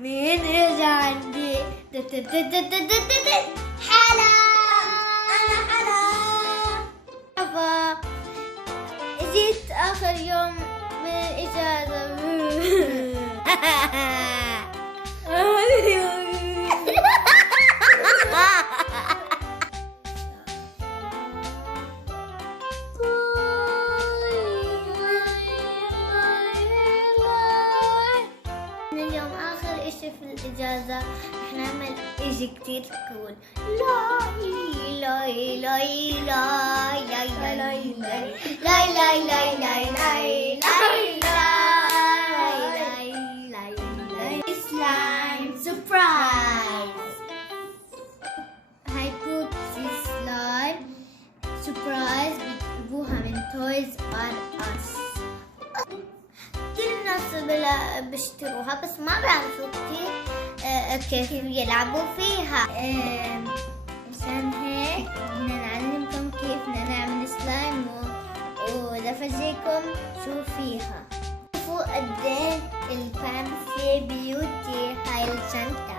مين رجع عندي؟ حلا. أنا حلا. جيت آخر يوم من الإجازة. اليوم آخر إشي في الإجازة، رح نعمل إشي كتير كول. لاي لاي لاي لاي لاي لاي لاي لاي لاي لاي لاي لاي لاي سلايم سبرايز. هاي بوبسي سلايم سبرايز بتجيبوها من تويز ار اس. كل الناس بيشتروها بس ما بيعرفوا كتير كيف يلعبوا فيها. عشان هيك بدنا نعلمكم كيف نعمل سلايم ونفرجيكم شو فيها. شوفوا قديه الفانسي بيوتي هاي الشنطة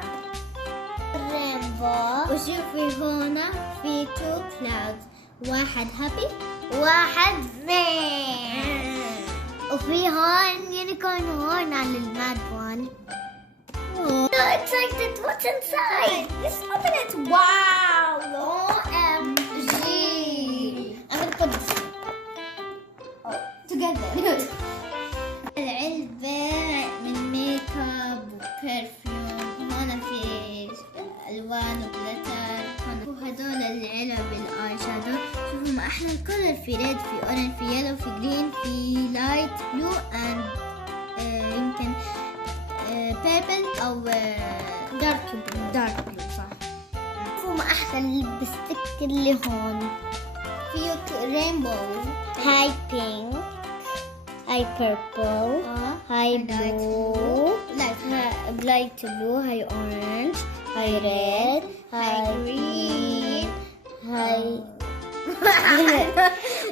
رينبو. وشوفي هنا في 2 clouds، واحد هابي واحد مين. وفي هون يونيكورن هون على الماد وان. So excited! What's inside? Let's open it! Wow! OMG! I'm gonna put this together. العلبة من ميك اب وبرفيوم. هون في ألوان وجلتر. وهدول العلب الاي شادو. شوفوا ما أحلى الكولر، في ريد، في اورنج، في يلو، في جرين، في لايت بلو اند يمكن بيربل او دارك بلو صح. شوفوا ما احلى اللبستيك اللي هون. فيه رينبو. هاي بينك، هاي بيربل، هاي بلو، لايت بلو، هاي اورنج، هاي ريد، هاي جرين، هاي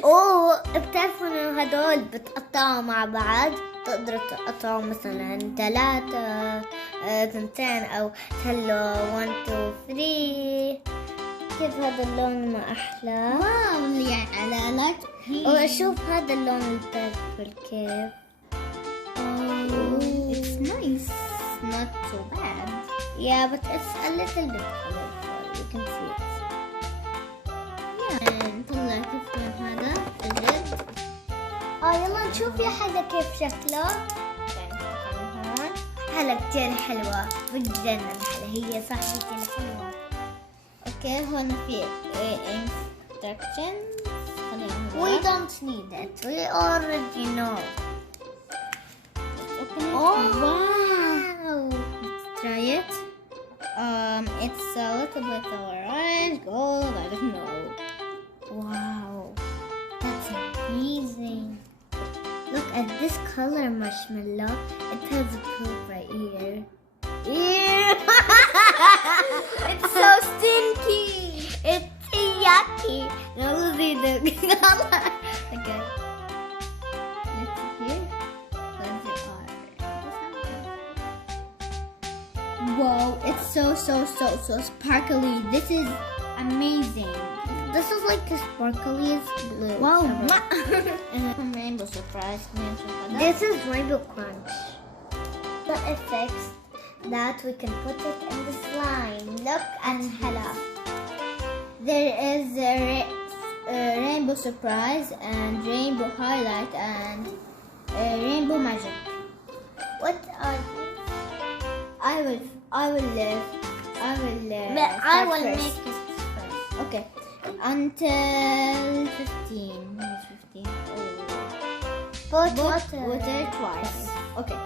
اوه بتعرفوا انه هدول بتقطعوا مع بعض. تقدروا تقطعوا مثلا 3 2 او تخلوا 1 2 3. كيف هذا اللون ما احلى. واو يعني على لايت. وشوف هذا اللون البيربل كيف. It's nice, not so bad. Yeah, but it's a little bit colorful. You can see it. نطلع كيف كان هذا الريد. يلا نشوف يا حدا كيف شكله. هون هلا كتير حلوة بتجنن. هلا هي صاحبتي الحلوة. اوكي هون في instructions. We don't need it. We already know. Oh wow! Let's try it. It's a little bit orange, gold. I don't know. Wow, that's amazing. Look at this color marshmallow. It has a poop right here. Ew! It's so stinky. It's yucky. No, see the color. Okay. Let's see here. Whoa, it's so sparkly. This is amazing. This is like the sparkliest blue. Wow. Rainbow surprise. This is rainbow crunch. The effects that we can put it in the slime. Look at Hella. There is a rainbow surprise and rainbow highlight and rainbow magic. What are these? I will make this first. Okay. Until 15. Who's 15? Put water twice. Okay.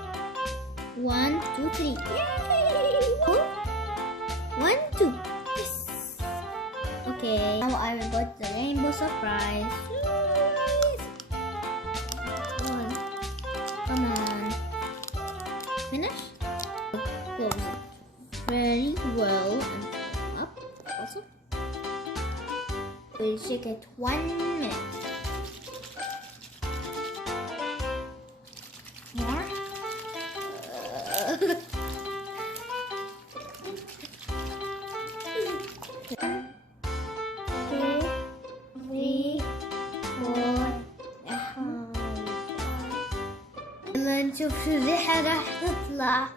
1, 2, 3. Yay! 1, 2. Yes. Okay. Now I will put the rainbow surprise. Come on. Finish. Close it very well and up also. We'll shake it 1 minute. More. نشوف شو الريحة راح تطلع.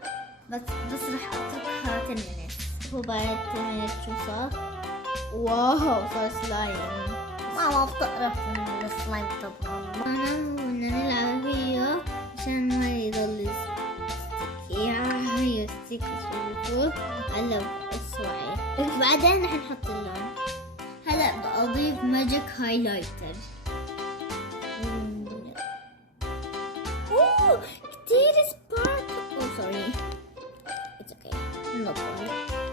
بس راح اتركها 10 minutes. هو بعد 10 minutes شو صار؟ واو صار سلايم. ما بتقرف من السلايم طبعا. انا بدنا نلعب فيه عشان ما يضل ستيكي. هاي ستيكي شوفوا على اصبعي. بعدين رح نحط اللون. هلا بدي اضيف ماجيك هايلايتر. اوه كتير سبارك. اوه سوري اتس اوكي.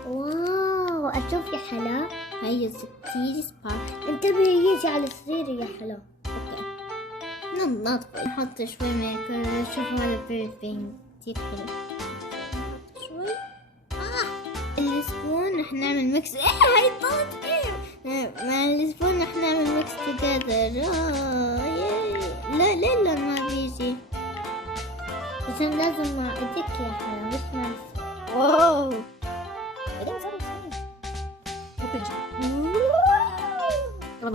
واو اشوف يا حلا. هاي كتير سبارك. انتبهي يجي على السرير يا حلا. اوكي ننظف. نحط شوي ميك اب. شوفوا هذا البيرفينج كتير حلو. نحط شوي. السبون رح نعمل ميكس. هاي طلعت مع السبون رح نعمل ميكس توجذر. لا لا ما بيجي. بس لازم مع ايديك يا حلا مش مع واو بعدين صار واو.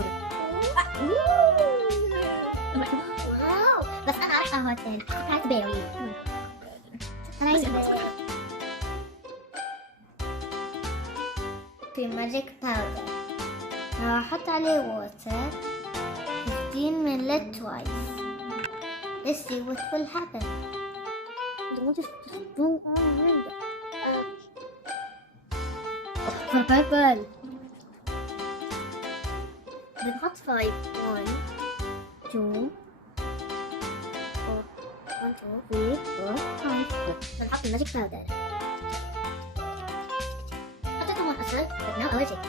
بس انا راح اهوتين هات بيري. في ماجيك باودر راح احط عليه ووتر 15 minutes twice. Let's see what will happen. Don't just do purple. بنحط 5 1 2 4 1 2 3 4 5. بنحط الماجيك باودر. حطيت كمان أسد. بدنا أول شيء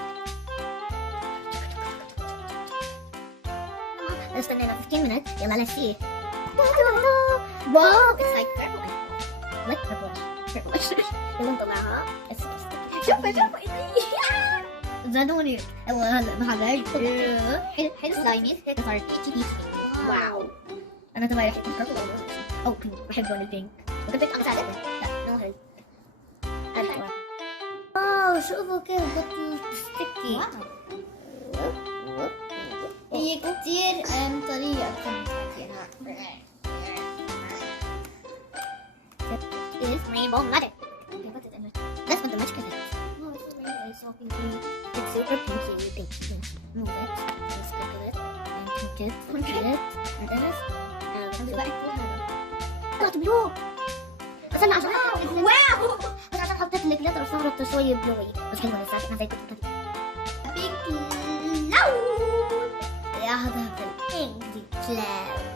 استنينا 15 minutes. يلا let's see. واو it's like purple. like purple. يلا نطلعها. شوفوا ايدي. زادوني. يلا هلا ما حدا حلو سلايمي. هيك صارت اتش. واو انا تبعي رح يكون purple او بينك. بحب لون البينك. وكنت انا ساعدتني. لا نو هيل. واو شوفوا كيف بطلت ستيكي. هي كتير طريقة أكثر من is rainbow magic. That's what the magic is. Oh, it's so rainbow. It's so pinky. It's super pinky. Pink. Move it. And sprinkle it. And pink it. Pink it. And then طلعت بلو. بس انا عشان واو. بس عشان حطيت الجليتر صارت شوية بلوي. بس حلوة لسه. ما زي كنت بيك لون. ياخذها في الانك دي كلاود.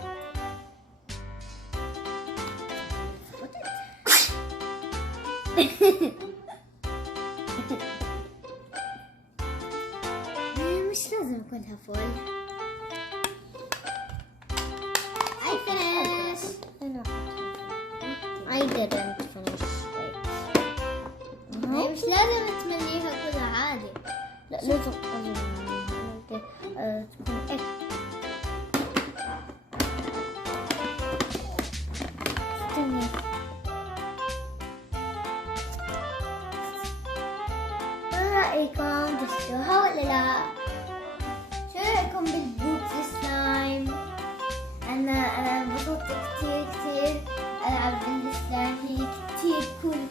مش لازم يكونها فول. I finished. I didn't finish. هي مش لازم تمليها كلها عادي. لا لازم تكون ايه. استني. رأيكم تشتروها ولا لا؟ شو رأيكم بالبوبسي سلايم؟ أنا انبسطت كتير ألعب بالسلايم. هي كتير كول